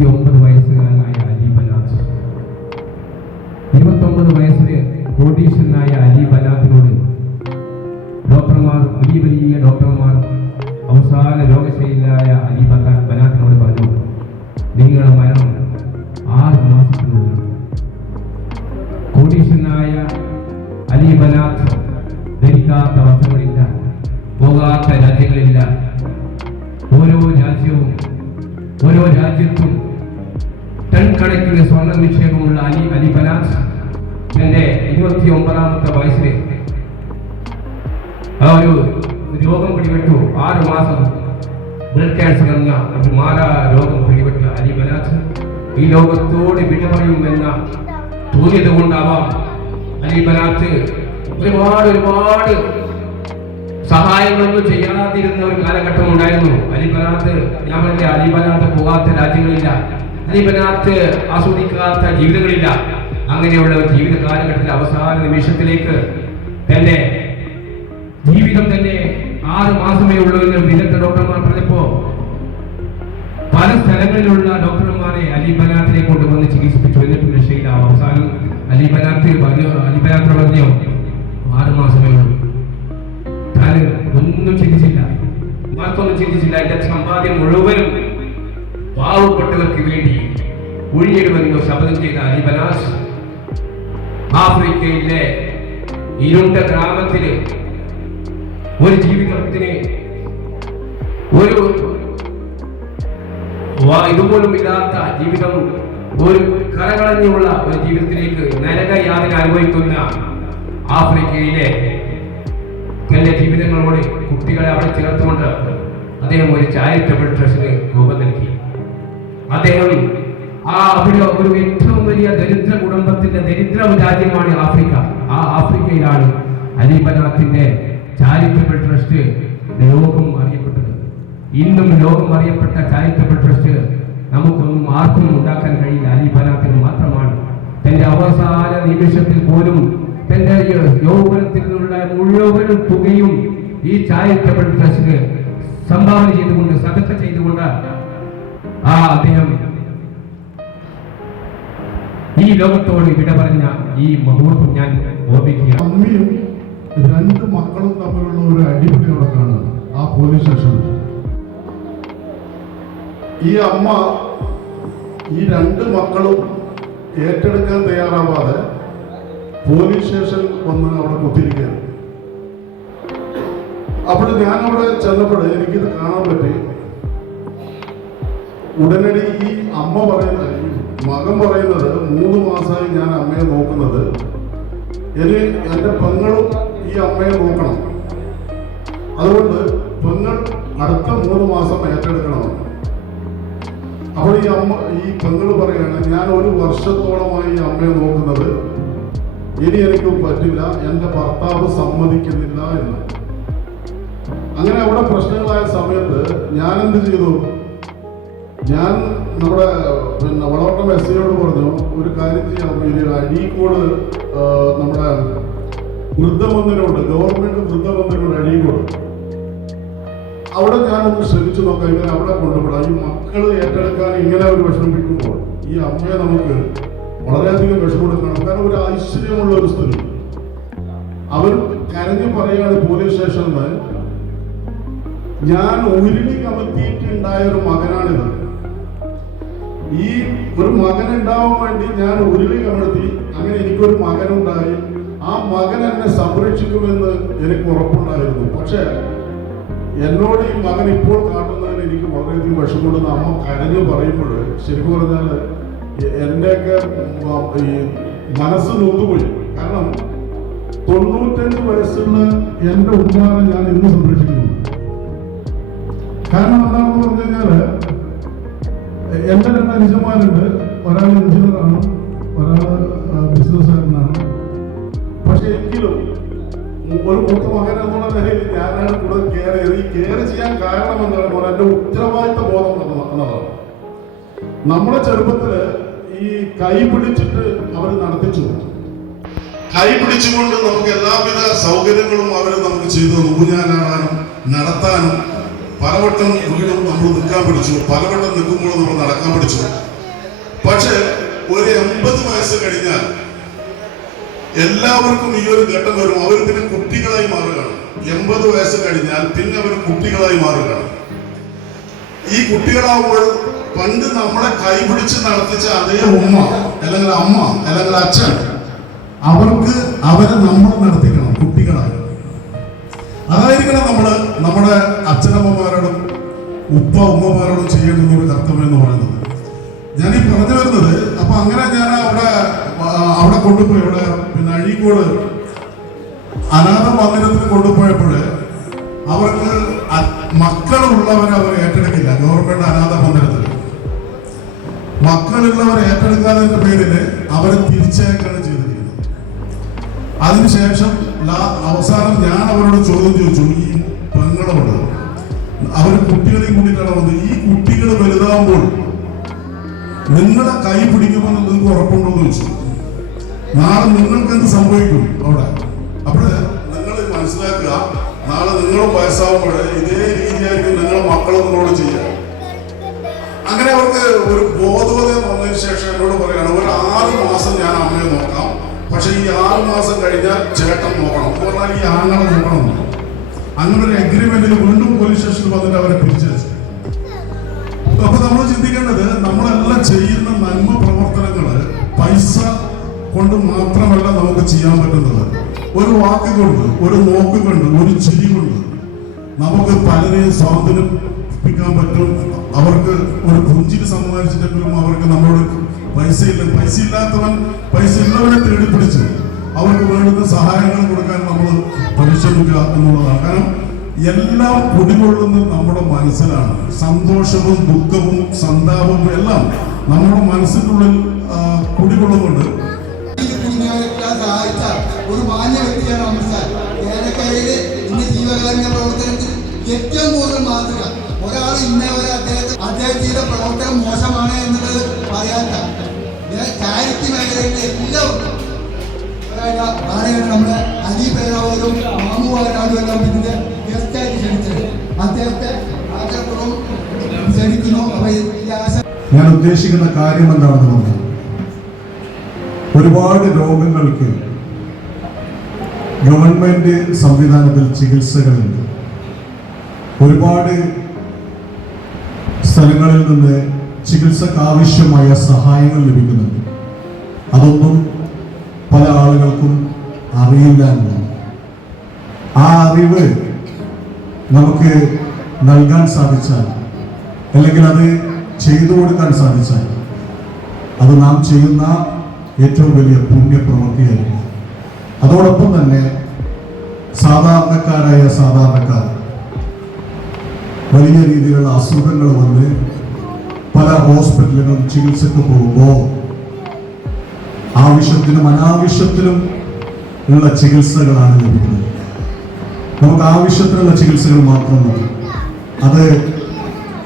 29 വയസ്സുകാരനായ അലി ബനാത്ത്, 29 വയസ്സിൽ കോടീശ്വരനായ അലി ബനാത്തിനോട് ഡോക്ടർമാർ, വലിയ വലിയ ഡോക്ടർമാർ അവസാന രോഗശൈലിയായ അലി ബനാത്തിനോട് പറഞ്ഞു, നിങ്ങളുടെ മരണം 6 മാസത്തിനുള്ളിൽ. കോടീശ്വരനായ അലി ബനാത്ത് ധരിക്കാത്ത വസ്ത്രങ്ങളില്ല, പോകാത്ത രാജ്യങ്ങളില്ല. ഓരോ രാജ്യത്തും ടൺ കണക്കിന് സ്വർണ്ണ നിക്ഷേപമുള്ള അലി ബനാത്ത് തന്റെ 29ാമത്തെ വയസ്സിൽ ഒരു രോഗം പിടിപെട്ടു. 6 മാസം ബ്ലഡ് ക്യാൻസർ എന്ന ഒരു മാറാ രോഗം പിടിപെട്ട അലി ബനാത്ത് ഈ ലോകത്തോട് വിട പറയുമെന്ന തോന്നിയത് കൊണ്ടാവാം അലി ബനാത്ത് ഒരുപാട് സഹായങ്ങളൊന്നും ചെയ്യാതിരുന്ന ഒരു കാലഘട്ടം ഉണ്ടായിരുന്നു. അലി ബനാത്ത്, ഞാൻ പറഞ്ഞ അലി ബനാത്ത് പോകാത്ത രാജ്യങ്ങളില്ല, അലി ബനാത്ത് ആസ്വദിക്കാത്ത ജീവിതങ്ങളില്ല. അങ്ങനെയുള്ള ഒരു ജീവിത കാലഘട്ടത്തിൽ അവസാന നിമിഷത്തിലേക്ക് തന്റെ ജീവിതം തന്നെ 6 മാസമേ ഉള്ളൂ എന്ന് വിദഗ്ധ ഡോക്ടർമാർ പറഞ്ഞപ്പോ പല സ്ഥലങ്ങളിലുള്ള ഡോക്ടർമാരെ അലി ബനാത്തിനെ കൊണ്ടുവന്ന് ചികിത്സിപ്പിച്ചു. എന്നിട്ടും രക്ഷയില്ല. അവസാനം അലി ബനാത്ത് പറഞ്ഞു 6 മാസമേ ഉള്ളൂ. താന് ഒന്നും ചിന്തിച്ചില്ല, മറ്റൊന്നും ചിന്തിച്ചില്ല. എന്റെ സമ്പാദ്യം മുഴുവനും പാവപ്പെട്ടവർക്ക് വേണ്ടി ഒഴിഞ്ഞിടുമെന്ന് ശപഥം ചെയ്ത അലി ബനാത്ത് ആഫ്രിക്കയിലെ ഇരുണ്ട ഗ്രാമത്തില് ഒരു ജീവിതത്തിന് ഒരു ഇതുപോലും ഇല്ലാത്ത ജീവിതം, ഒരു കരകളഞ്ഞുള്ള ഒരു ജീവിതത്തിലേക്ക് നരകയാതന അനുഭവിക്കുന്ന ആഫ്രിക്കയിലെ തന്റെ ജീവിതങ്ങളോട് കുട്ടികളെ അവിടെ ചേർത്തുകൊണ്ട് അദ്ദേഹം ഒരു ചാരിറ്റബിൾ ട്രസ്റ്റിന് രൂപം നൽകി. അദ്ദേഹം അവിടെ ഒരു ഏറ്റവും വലിയ ദരിദ്ര കുടുംബത്തിന്റെ ദരിദ്ര രാജ്യമാണ് ആഫ്രിക്ക. ആ ആഫ്രിക്കയിലാണ് അലി ബനാത്തിന്റെ ചാരിറ്റബിൾ ട്രസ്റ്റ് ലോകം അറിയപ്പെട്ടത്. ഇന്നും ലോകം അറിയപ്പെട്ട ചാരിറ്റബിൾ ട്രസ്റ്റ് നമുക്കൊന്നും ആർക്കും ഉണ്ടാക്കാൻ കഴിയില്ല, അലി ബനാത്തിന് മാത്രമാണ്. തന്റെ അവസാന നിമിഷത്തിൽ പോലും തന്റെ യൗവനത്തിൽ നിന്നുള്ള മുഴുവൻ തുകയും ഈ ചാരിറ്റബിൾ ട്രസ്റ്റിന് സംഭാവന ചെയ്തുകൊണ്ട്, സദഖ ചെയ്തുകൊണ്ട് അദ്ദേഹം ഈ ലോകത്തോട് വിട പറഞ്ഞ ഈ മുഹൂർത്തം ഞാൻ ഓർമ്മിക്കുക. അമ്മയും 2 മക്കളും തമ്മിലുള്ള ഒരു അടിപിടി നടക്കാണ് ആ പോലീസ് സ്റ്റേഷനിൽ. ഈ അമ്മ ഈ 2 മക്കളും ഏറ്റെടുക്കാൻ തയ്യാറാവാതെ പോലീസ് സ്റ്റേഷനിൽ വന്ന് അവിടെ കുത്തിയിരിക്കുകയാണ്. അപ്പോൾ ഞാൻ അവിടെ ചെന്നപ്പോൾ എനിക്കിത് കാണാൻ പറ്റി. ഉടനടി ഈ അമ്മ പറയുന്നത്, മകൻ പറയുന്നത്, 3 മാസമായി ഞാൻ അമ്മയെ നോക്കുന്നത്, ഇനി എൻ്റെ പെങ്ങളും ഈ അമ്മയെ നോക്കണം, അതുകൊണ്ട് പെങ്ങൾ അടുത്ത 3 മാസം ഏറ്റെടുക്കണമെന്ന്. അപ്പോൾ ഈ പെങ്ങൾ പറയാണ്, ഞാൻ 1 വർഷത്തോളമായി ഈ അമ്മയെ നോക്കുന്നത്, ഇനി എനിക്ക് പറ്റില്ല, എൻ്റെ ഭർത്താവ് സമ്മതിക്കുന്നില്ല എന്ന്. അങ്ങനെ അവിടെ പ്രശ്നങ്ങളായ സമയത്ത് ഞാൻ എന്ത് ചെയ്തു, ഞാൻ നമ്മുടെ വളവട്ടം SIയോട് പറഞ്ഞു, ഒരു കാര്യം ചെയ്യാം, അഴീക്കോട് നമ്മുടെ വൃദ്ധമന്ദിരമുണ്ട്, ഗവൺമെന്റ് വൃദ്ധമന്ദിരമുണ്ട് അഴീക്കോട്, അവിടെ ഞാനൊന്ന് ശ്രമിച്ചു നോക്കാം, ഇങ്ങനെ അവിടെ കൊണ്ടുപോകാം. ഈ മക്കള് ഏറ്റെടുക്കാൻ ഇങ്ങനെ ഒരു വിഷമിപ്പിക്കുമ്പോൾ ഈ അമ്മയെ നമുക്ക് വളരെയധികം വിഷമെടുക്കണം. കാരണം ഒരു ഐശ്വര്യമുള്ള ഒരു സ്ത്രീ, അവർ കരഞ്ഞു പറയാണ് പോലീസ് സ്റ്റേഷനിൽ നിന്ന്, ഞാൻ ഉരുളി കമത്തിയിട്ടുണ്ടായ ഒരു മകനാണിത്, ഈ ഒരു മകൻ ഉണ്ടാവാൻ വേണ്ടി ഞാൻ ഉരുളി കമഴ്ത്തി, അങ്ങനെ എനിക്കൊരു മകനുണ്ടായി, ആ മകൻ എന്നെ സംരക്ഷിക്കുമെന്ന് എനിക്ക് ഉറപ്പുണ്ടായിരുന്നു. പക്ഷെ എന്നോട് ഈ മകൻ ഇപ്പോൾ കാട്ടുന്നതിന് എനിക്ക് വളരെയധികം വിഷമപ്പെടുന്ന അമ്മ കരഞ്ഞു പറയുമ്പോൾ ശരിക്കും പറഞ്ഞാൽ എൻ്റെയൊക്കെ ഈ മനസ്സ് നൊന്നുപോയി. കാരണം 95 വയസ്സുള്ള എൻ്റെ ഉമ്മാനെ ഞാൻ ഇന്ന് സംരക്ഷിക്കുന്നു. കാരണം എന്താണെന്ന് പറഞ്ഞു കഴിഞ്ഞാൽ എൻ്റെ 2 അനുജന്മാരുണ്ട്, ഒരാൾ എഞ്ചിനീയറാണ്, ഒരാൾ ബിസിനസ്സുകാരനാണ്. പക്ഷെ എങ്കിലും ഒരു മൂത്ത മകൻ എന്നുള്ള നിലയിൽ ഞാനാണ് കൂടുതൽ കെയർ ചെയ്ത്. ഈ കെയർ ചെയ്യാൻ കാരണം എന്താണ് പോലെ എൻ്റെ ഉത്തരവാദിത്ത ബോധം എന്നതാണ്. നമ്മുടെ ചെറുപ്പത്തില് ഈ കൈ പിടിച്ചിട്ട് അവർ നടത്തിച്ചു, കൈ പിടിച്ചുകൊണ്ട് നമുക്ക് എല്ലാവിധ സൗകര്യങ്ങളും അവർ നമുക്ക് ചെയ്തു തന്നു, ഊഞ്ഞാലാടാനും നടത്താനും പലവട്ടം വീടും നമ്മൾ നിൽക്കാൻ പഠിച്ചു, പലവട്ടം നിൽക്കുമ്പോൾ നമ്മൾ നടക്കാൻ പഠിച്ചു. പക്ഷെ ഒരു 80 വയസ്സ് കഴിഞ്ഞാൽ എല്ലാവർക്കും ഈ ഒരു ഘട്ടം വരും. അവർ പിന്നെ കുട്ടികളായി മാറുകയാണ്. 80 വയസ്സ് കഴിഞ്ഞാൽ പിന്നെ അവർ കുട്ടികളായി മാറുകയാണ്. ഈ കുട്ടികളാവുമ്പോൾ പണ്ട് നമ്മളെ കൈപിടിച്ച് നടത്തിച്ച അതേ ഉമ്മ അല്ലെങ്കിൽ അമ്മ അല്ലെങ്കിൽ അച്ഛൻ, അവരെ നമ്മൾ നടത്തിക്കണം കുട്ടികളായി. അതായിരിക്കണം നമ്മുടെ അച്ഛനമ്മമാരോടും ഉമ്മമാരോടും ചെയ്യേണ്ടുന്ന ഒരു കർത്തവ്യം എന്ന് പറയുന്നത്. ഞാനീ പറഞ്ഞു വരുന്നത്, അപ്പൊ അങ്ങനെ ഞാൻ അവിടെ കൊണ്ടുപോയി, ഇവിടെ പിന്നെ അഴീക്കോട് അനാഥ മന്ദിരത്തിൽ കൊണ്ടുപോയപ്പോൾ അവർക്ക് മക്കളുള്ളവരെ അവർ ഏറ്റെടുക്കില്ല. ഗവൺമെന്റ് അനാഥ മന്ദിരത്തിൽ മക്കളുള്ളവരെ ഏറ്റെടുക്കാതിന്റെ പേരിൽ അവരെ തിരിച്ചയക്കാണ് ചെയ്തിരിക്കുന്നത്. അതിനുശേഷം അവസാനം ഞാൻ അവരോട് ചോദ്യം ചോദിച്ചു, ഈ പെങ്ങളോട്, അവർ കുട്ടികളെയും കൂട്ടിയിട്ടാണ് വന്നത്, ഈ കുട്ടികൾ വലുതാവുമ്പോൾ നിങ്ങളെ കൈ പിടിക്കുമെന്ന് നിങ്ങൾക്ക് ഉറപ്പുണ്ടോ എന്ന് ചോദിച്ചു. നാളെ നിങ്ങൾക്ക് എന്ത് സംഭവിക്കും അവിടെ? അപ്പോൾ നിങ്ങൾ മനസ്സിലാക്കുക, നാളെ നിങ്ങളും വയസ്സാവുമ്പോൾ ഇതേ രീതിയായിരിക്കും നിങ്ങളുടെ മക്കളും നിങ്ങളോട് ചെയ്യുക. അങ്ങനെ അവർക്ക് ഒരു ബോധോദയം വന്നതിന് ശേഷം എന്നോട് പറയാണ്, ഒരു 6 മാസം ഞാൻ അമ്മയെ നോക്കാം, പക്ഷെ ഈ 6 മാസം കഴിഞ്ഞാൽ ചേട്ടൻ നോക്കണം, പറഞ്ഞാൽ ഈ ആങ്ങളെ നോക്കണം. അങ്ങനെ ഒരു അഗ്രിമെന്റിൽ വീണ്ടും പോലീസ് സ്റ്റേഷനിൽ വന്നിട്ട് അവരെ പിരിച്ചു. അപ്പൊ നമ്മൾ ചിന്തിക്കേണ്ടത്, നമ്മളെല്ലാം ചെയ്യുന്ന നന്മ പ്രവർത്തനങ്ങള് പൈസ കൊണ്ട് മാത്രമല്ല നമുക്ക് ചെയ്യാൻ പറ്റുന്നത്. ഒരു വാക്ക് കൊണ്ട്, ഒരു നോക്ക് കൊണ്ട്, ഒരു ചിരി കൊണ്ട് നമുക്ക് പലരെയും സ്വാതന്ത്ര്യപ്പിക്കാൻ പറ്റും. അവർക്ക് ഒരു പുഞ്ചിരി സമ്മാനിച്ചിട്ടെങ്കിലും അവർക്ക് നമ്മളോട് പൈസ ഇല്ലാത്തവൻ പൈസ ഉള്ളവനെ തേടിപ്പിടിച്ച് അവർക്ക് വേണ്ടുന്ന സഹായങ്ങൾ കൊടുക്കാൻ നമ്മൾ പരിശ്രമിക്കുക എന്നുള്ളതാണ്. കാരണം എല്ലാം കുടികൊള്ളുന്നത് നമ്മുടെ മനസ്സിലാണ്. സന്തോഷവും ദുഃഖവും സന്താപവും എല്ലാം നമ്മുടെ മനസ്സിനുള്ളിൽ കുടികൊള്ളുന്നുണ്ട്. സഹായിച്ച ഒരു മാന്യ വ്യക്തിയാണ് അമൃത്സർ. ഏലക്കരയില് ഇന്ന് ജീവകാരുണ്യ പ്രവർത്തനത്തിൽ ഏറ്റവും കൂടുതൽ മാതൃക. ഒരാൾ ഇന്നേവരെ അദ്ദേഹം ചെയ്ത പ്രവർത്തനം മോശമാണ് എന്നുള്ളത് പറയാത്ത ചാരിറ്റി മേഖലയിലെ എല്ലാവർക്കും ആരെയാണ് നമ്മുടെ അലി പേരാവരും മാമു വയനാടും എല്ലാം ഇതിന്റെ ഗസ്റ്റായിട്ട് ക്ഷണിച്ചത്. അദ്ദേഹത്തെ ആചാരപ്പുറവും ക്ഷണിക്കുന്നു. ഞാൻ ഉദ്ദേശിക്കുന്ന കാര്യം എന്താണെന്ന് പറഞ്ഞാൽ, ഒരുപാട് രോഗങ്ങൾക്ക് ഗവൺമെന്റ് സംവിധാനത്തിൽ ചികിത്സകളുണ്ട്. ഒരുപാട് സ്ഥലങ്ങളിൽ നിന്ന് ചികിത്സക്ക് ആവശ്യമായ സഹായങ്ങൾ ലഭിക്കുന്നുണ്ട്. അതൊന്നും പല ആളുകൾക്കും അറിയില്ല എന്നാണ്. ആ അറിവ് നമുക്ക് നൽകാൻ സാധിച്ചാൽ, അല്ലെങ്കിൽ അത് ചെയ്തു കൊടുക്കാൻ സാധിച്ചാൽ, അത് നാം ചെയ്യുന്ന ഏറ്റവും വലിയ പുണ്യപ്രവൃത്തിയായിരിക്കും. അതോടൊപ്പം തന്നെ സാധാരണക്കാർ വലിയ രീതിയിലുള്ള അസുഖങ്ങൾ വന്ന് പല ഹോസ്പിറ്റലുകളും ചികിത്സക്ക് പോകുമ്പോൾ ആവശ്യത്തിനും അനാവശ്യത്തിനും ഉള്ള ചികിത്സകളാണ് ലഭിക്കുന്നത്. നമുക്ക് ആവശ്യത്തിനുള്ള ചികിത്സകൾ മാത്രം മതി. അത്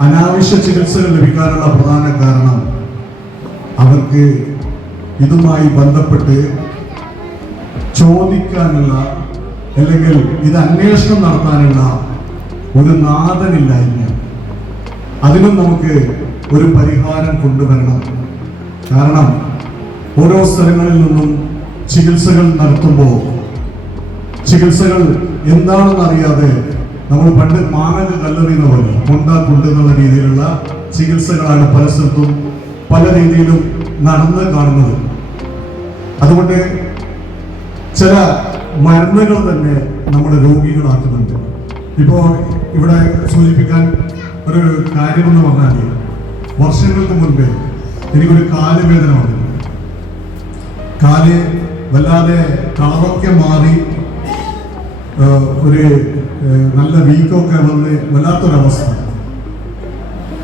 അനാവശ്യ ചികിത്സകൾ ലഭിക്കാനുള്ള പ്രധാന കാരണം അവർക്ക് ഇതുമായി ബന്ധപ്പെട്ട് ചോദിക്കാനുള്ള, അല്ലെങ്കിൽ ഇത് അന്വേഷണം നടത്താനുള്ള ഒരു നാഥനില്ലായ്മ. അതിനും നമുക്ക് ഒരു പരിഹാരം കൊണ്ടുവരണം. കാരണം ഓരോ സ്ഥലങ്ങളിൽ നിന്നും ചികിത്സകൾ നടത്തുമ്പോൾ ചികിത്സകൾ എന്താണെന്ന് അറിയാതെ നമ്മൾ പണ്ട് മാങ്ങ കല്ലെറിയുന്ന പോലെ കൊണ്ടുന്നുള്ള രീതിയിലുള്ള ചികിത്സകളാണ് പല സ്ഥലത്തും പല രീതിയിലും നടന്ന് കാണുന്നത്. അതുകൊണ്ട് ചില മരുന്നുകൾ തന്നെ നമ്മുടെ രോഗികളാക്കുന്നുണ്ട്. ഇപ്പോൾ ഇവിടെ സൂചിപ്പിക്കാൻ ഒരു കാര്യമെന്ന് പറഞ്ഞാൽ, വർഷങ്ങൾക്ക് മുൻപേ എനിക്കൊരു കാലുവേദന വന്നു. കാല് വല്ലാതെ കളറൊക്കെ മാറി ഒരു നല്ല വീക്കൊക്കെ വന്ന് വല്ലാത്തൊരവസ്ഥ.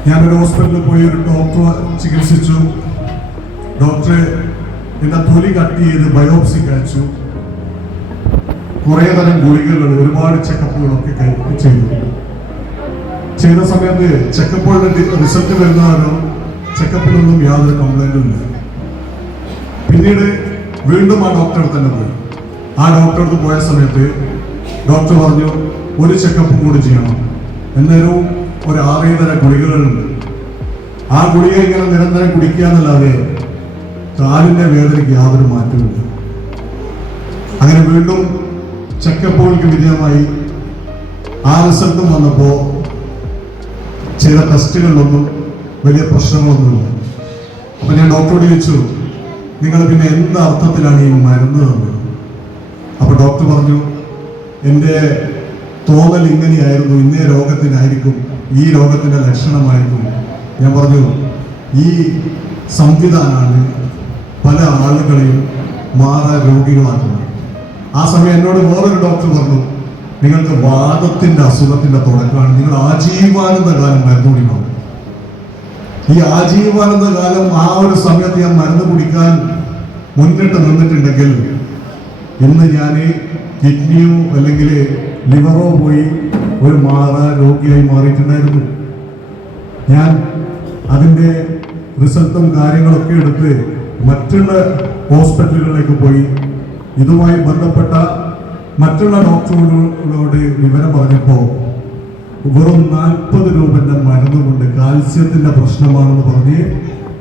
ഞാനൊരു ഹോസ്പിറ്റലിൽ പോയി ഒരു ഡോക്ടറെ ചികിത്സിച്ചു. ഡോക്ടറെ എൻ്റെ തൊലി കട്ട് ചെയ്ത് ബയോപ്സി കഴിച്ചു. കുറേ തരം ഗുളികകൾ, ഒരുപാട് ചെക്കപ്പുകളൊക്കെ ചെയ്ത സമയത്ത് ചെക്കപ്പുകളുടെ റിസൾട്ട് വരുന്നവരോ ചെക്കപ്പിലൊന്നും യാതൊരു കംപ്ലൈന്റും ഇല്ല. പിന്നീട് വീണ്ടും ആ ഡോക്ടറെ തന്നെ പോയി. ആ ഡോക്ടർക്ക് പോയ സമയത്ത് ഡോക്ടർ പറഞ്ഞു, ഒരു ചെക്കപ്പും കൂടി ചെയ്യണം. എന്നേരവും ഒരു 6 തരം ഗുളികകളുണ്ട്. ആ ഗുളിക ഇങ്ങനെ നിരന്തരം കുടിക്കുക എന്നല്ലാതെ കാലിന്റെ വേദനയ്ക്ക് യാതൊരു മാറ്റവുമില്ല. അങ്ങനെ വീണ്ടും ചെക്കപ്പുകൾക്ക് വിധേയമായി ആ റിസൾട്ടും വന്നപ്പോൾ ചെയ്ത ടെസ്റ്റുകളിലൊന്നും വലിയ പ്രശ്നങ്ങളൊന്നുമില്ല. അപ്പൊ ഞാൻ ഡോക്ടറോട് ചോദിച്ചു, നിങ്ങൾ പിന്നെ എന്ത് അർത്ഥത്തിലാണ് ഈ മരുന്ന് തന്നത്? അപ്പൊ ഡോക്ടർ പറഞ്ഞു, എൻ്റെ തോന്നൽ ഇങ്ങനെയായിരുന്നു, ഇന്നേ രോഗത്തിനായിരിക്കും, ഈ രോഗത്തിന്റെ ലക്ഷണമായിരിക്കും. ഞാൻ പറഞ്ഞു, ഈ സംവിധാനമാണ് പല ആളുകളെയും രോഗികളാക്കുന്നത്. ആ സമയം എന്നോട് വേറൊരു ഡോക്ടർ പറഞ്ഞു, നിങ്ങൾക്ക് വാദത്തിന്റെ അസുഖത്തിന്റെ തുടക്കമാണ്, നിങ്ങൾ ആജീവാനന്ദ കാലം മരുന്ന് കുടിക്കണം. ഈ ആജീവാനന്ദ കാലം ആ ഒരു സമയത്ത് ഞാൻ മരുന്ന് കുടിക്കാൻ മുന്നിട്ട് നിന്നിട്ടുണ്ടെങ്കിൽ ഇന്ന് ഞാൻ കിഡ്നിയോ അല്ലെങ്കിൽ ലിവറോ പോയി ഒരു രോഗിയായി മാറിയിട്ടുണ്ടായിരുന്നു. ഞാൻ അതിൻ്റെ റിസൾട്ടും കാര്യങ്ങളൊക്കെ എടുത്ത് മറ്റുള്ള ഹോസ്പിറ്റലുകളിലേക്ക് പോയി ഇതുമായി ബന്ധപ്പെട്ട മറ്റുള്ള ഡോക്ടറുകളോട് വിവരം പറഞ്ഞപ്പോൾ വെറും 40 രൂപന്റെ മരുന്ന് കൊണ്ട് കാൽസ്യത്തിന്റെ പ്രശ്നമാണെന്ന് പറഞ്ഞ്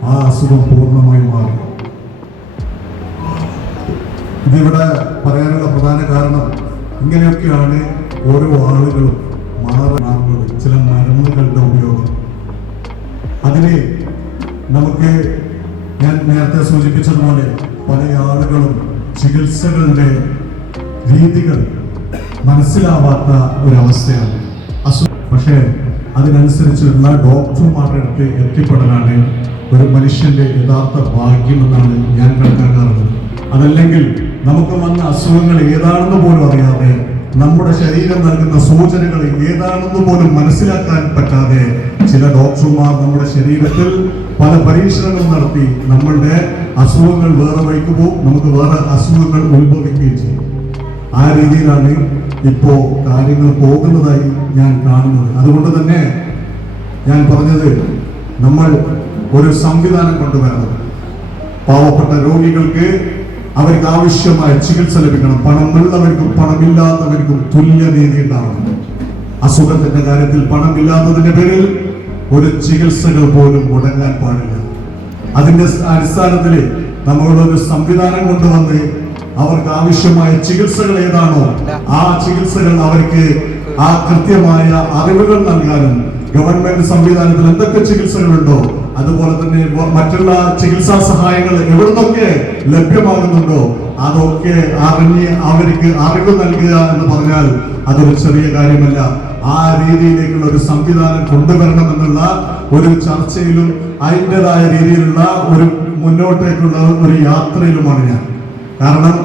ആ അസുഖം പൂർണ്ണമായി മാറി. ഇതിവിടെ പറയാനുള്ള പ്രധാന കാരണം ഇങ്ങനെയൊക്കെയാണ് ഓരോ ആളുകളും മാറുന്നത്. ചില മരുന്നുകളുടെ ഉപയോഗം അതിന് നമുക്ക് ഞാൻ നേരത്തെ സൂചിപ്പിച്ചതുപോലെ പല ആളുകളും ചികിത്സകളുടെ രീതികൾ മനസ്സിലാവാത്ത ഒരവസ്ഥയാണ്. പക്ഷേ അതിനനുസരിച്ചുള്ള ഡോക്ടർമാരുടെ അടുത്ത് എത്തിപ്പെടലാണ് ഒരു മനുഷ്യന്റെ യഥാർത്ഥ ഭാഗ്യമെന്നാണ് ഞാൻ കണക്കാക്കാറുള്ളത്. അതല്ലെങ്കിൽ നമുക്ക് വന്ന അസുഖങ്ങൾ ഏതാണെന്ന് പോലും അറിയാതെ, നമ്മുടെ ശരീരം നൽകുന്ന സൂചനകൾ ഏതാണെന്ന് പോലും മനസ്സിലാക്കാൻ പറ്റാതെ ചില ഡോക്ടർമാർ നമ്മുടെ ശരീരത്തിൽ പല പരീക്ഷണങ്ങൾ നടത്തി നമ്മളുടെ അസുഖങ്ങൾ വേറെ വഴിക്ക് പോകും, നമുക്ക് വേറെ അസുഖങ്ങൾ ഉത്ഭവിക്കുകയും ചെയ്യും. ആ രീതിയിലാണ് ഇപ്പോ കാര്യങ്ങൾ പോകുന്നതായി ഞാൻ കാണുന്നത്. അതുകൊണ്ട് തന്നെ ഞാൻ പറഞ്ഞത്, നമ്മൾ ഒരു സംവിധാനം കൊണ്ടുവരണം. പാവപ്പെട്ട രോഗികൾക്ക് അവർക്ക് ആവശ്യമായ ചികിത്സ ലഭിക്കണം. പണമുള്ളവർക്കും പണമില്ലാത്തവർക്കും തുല്യനീതി ഉണ്ടാവണം. അസുഖത്തിന്റെ കാര്യത്തിൽ പണമില്ലാത്തതിന്റെ പേരിൽ ഒരു ചികിത്സകൾ പോലും മുടങ്ങാൻ പാടില്ല. അതിന്റെ അടിസ്ഥാനത്തിൽ നമ്മളൊരു സംവിധാനം കൊണ്ടുവന്ന് അവർക്ക് ആവശ്യമായ ചികിത്സകൾ ഏതാണോ ആ ചികിത്സകൾ അവർക്ക് ആ കൃത്യമായ അറിവുകൾ നൽകാനും, ഗവൺമെന്റ് സംവിധാനത്തിൽ എന്തൊക്കെ ചികിത്സകളുണ്ടോ അതുപോലെ തന്നെ മറ്റുള്ള ചികിത്സാ സഹായങ്ങൾ എവിടുന്നൊക്കെ ലഭ്യമാകുന്നുണ്ടോ അതൊക്കെ അറിഞ്ഞ് അവർക്ക് അറിവ് നൽകുക എന്ന് പറഞ്ഞാൽ അതൊരു ചെറിയ കാര്യമല്ല. ആ രീതിയിലേക്കുള്ള ഒരു സംവിധാനം കൊണ്ടുവരണമെന്നുള്ള ഒരു ചർച്ചയിലും അതിൻ്റെതായ രീതിയിലുള്ള ഒരു മുന്നോട്ടേക്കുള്ള ഒരു യാത്രയിലുമാണ് ഞാൻ. കാരണം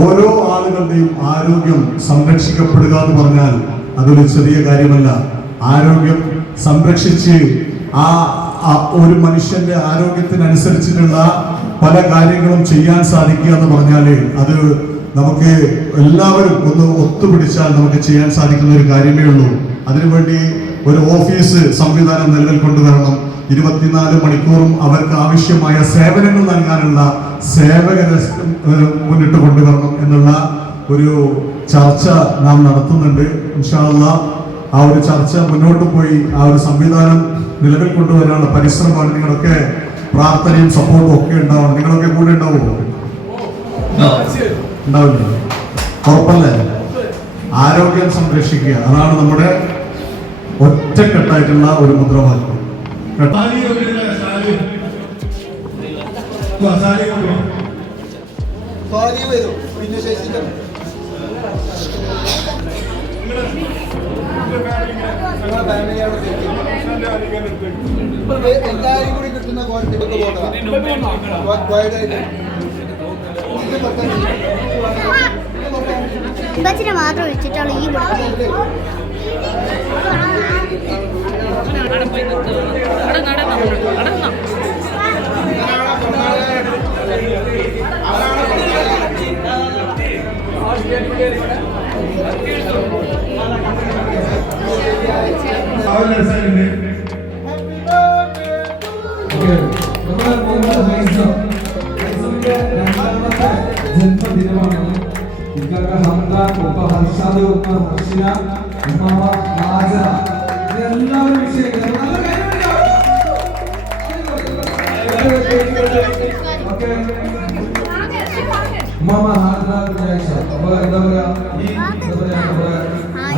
ഓരോ ആളുകളുടെയും ആരോഗ്യം സംരക്ഷിക്കപ്പെടുക എന്ന് പറഞ്ഞാൽ അതൊരു ചെറിയ കാര്യമല്ല. ആരോഗ്യം സംരക്ഷിച്ച് ഒരു മനുഷ്യന്റെ ആരോഗ്യത്തിനനുസരിച്ചിട്ടുള്ള പല കാര്യങ്ങളും ചെയ്യാൻ സാധിക്കുക എന്ന് പറഞ്ഞാല് അത് നമുക്ക് എല്ലാവരും ഒന്ന് ഒത്തുപിടിച്ചാൽ നമുക്ക് ചെയ്യാൻ സാധിക്കുന്ന ഒരു കാര്യമേ ഉള്ളൂ. അതിനുവേണ്ടി ഒരു ഓഫീസ് സംവിധാനം നിലവിൽ കൊണ്ടുവരണം. 24 മണിക്കൂറും അവർക്ക് ആവശ്യമായ സേവനങ്ങൾ നൽകാനുള്ള സേവകരെ മുന്നിട്ട് കൊണ്ടുവരണം എന്നുള്ള ഒരു ചർച്ച നാം നടത്തുന്നുണ്ട്. ഇൻഷാ അല്ലാഹ് ആ ഒരു ചർച്ച മുന്നോട്ട് പോയി ആ ഒരു സംവിധാനം നിലവിൽ കൊണ്ടുവരാനുള്ള പരിശ്രമമാണ്. നിങ്ങളൊക്കെ പ്രാർത്ഥനയും സപ്പോർട്ടും ഒക്കെ ഉണ്ടാവണം. നിങ്ങളൊക്കെ കൂടെ ഉണ്ടാവുമോ? ഉണ്ടാവില്ല, ഉറപ്പല്ലേ? ആരോഗ്യം സംരക്ഷിക്കുക, അതാണ് നമ്മുടെ ഒറ്റക്കെട്ടായിട്ടുള്ള ഒരു മുദ്രാവാക്യം. എല്ലാരും കൂടി കിട്ടുന്ന ബച്ചിനെ മാത്രം വെച്ചിട്ടാണ് ഈ ജന്മദിനമാണ്. ഇക്കാക്ക ഹംദാൻ, ഉപ്പ ഹർഷാദ്, ഉമ്മ ഹർഷിന, ഉമ്മ ഹാജറ ഉമ്മാമ ഹാജരാഴ്ച അപ്പൊ എന്താ പറയാ ഈ എന്താ പറയാ നമ്മുടെ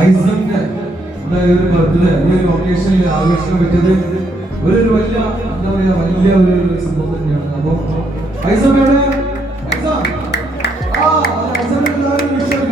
ഐസന്റെ ഒരു ബർത്ത്ഡേ ഈ ഒരു ഒക്കേഷനിൽ ആഘോഷിക്കാൻ പറ്റിയത് ഒരു വലിയ എന്താ പറയാ വലിയ ഒരു സംഭവം തന്നെയാണ്. അപ്പൊ ഐസമ്മയുടെ എല്ലാവരും വിഷയം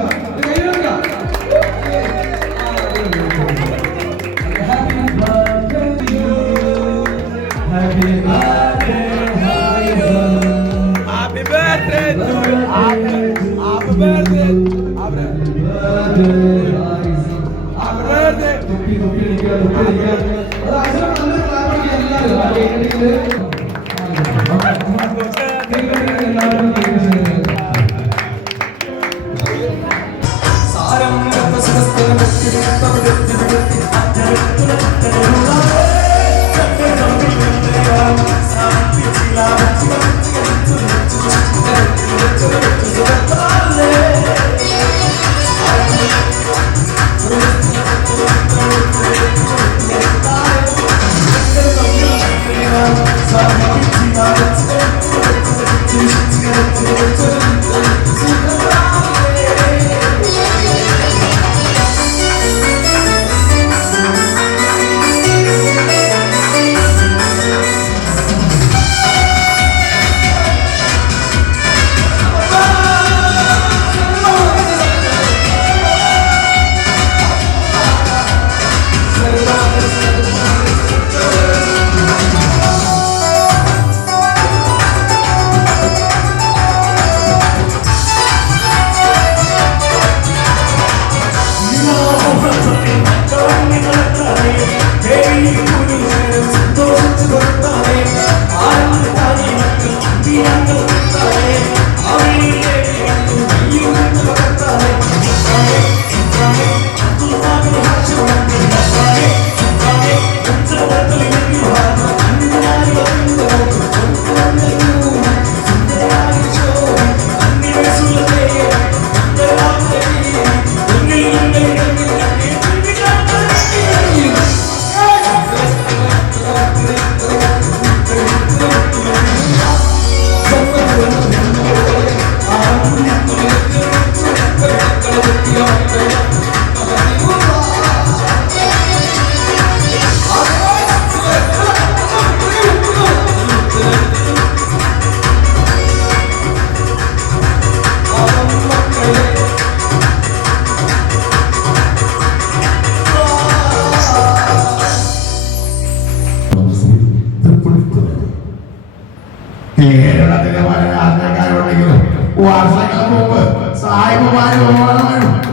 കേരളത്തിലെ പല രാഷ്ട്രീയക്കാരുണ്ടെങ്കിലും വർഷങ്ങൾക്ക് മുമ്പ് സായിപ്പുമാര്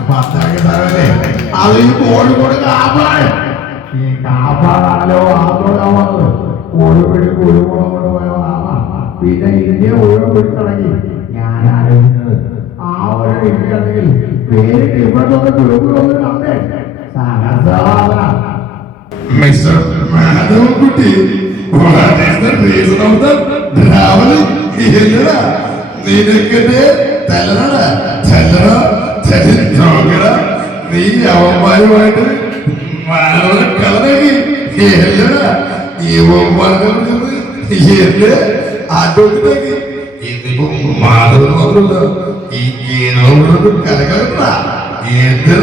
പത്രക്ക് സ്ഥലമല്ലേ അത് ഈ കോഴിക്കോട് കാപ്പാട് ഈ കാപ്പാടാണല്ലോ ആദ്യമാവുന്നത് കോഴിപ്പിടി കുരുമുളം കൊണ്ടുപോയ പിന്നെ ഇന്ത്യ മുഴുവൻ പിടിച്ചിറങ്ങി ഞാൻ ആലോചിക്കുന്നത് ആ ഒരു ഇന്ത്യയിൽ പേര് ഇവിടുത്തെ കുരുമുളൊന്നും കണ്ടേ സഹസ്രവാദ mister Madhavankutty what is the reason of the traveling? ഇല്ലടാ നിനക്കിന്റെ തലനടാ നോക്കടാ നീ അവന്മാരുമായിട്ട് കളറങ്ങി ഇല്ലടാ ഇവന്മാർക്ക് എന്റെ ആട്ടോട്ടിലേക്ക് ഇതിപ്പോ മാധവൻ മാത്രമല്ല ഈ കലകള എന്ത്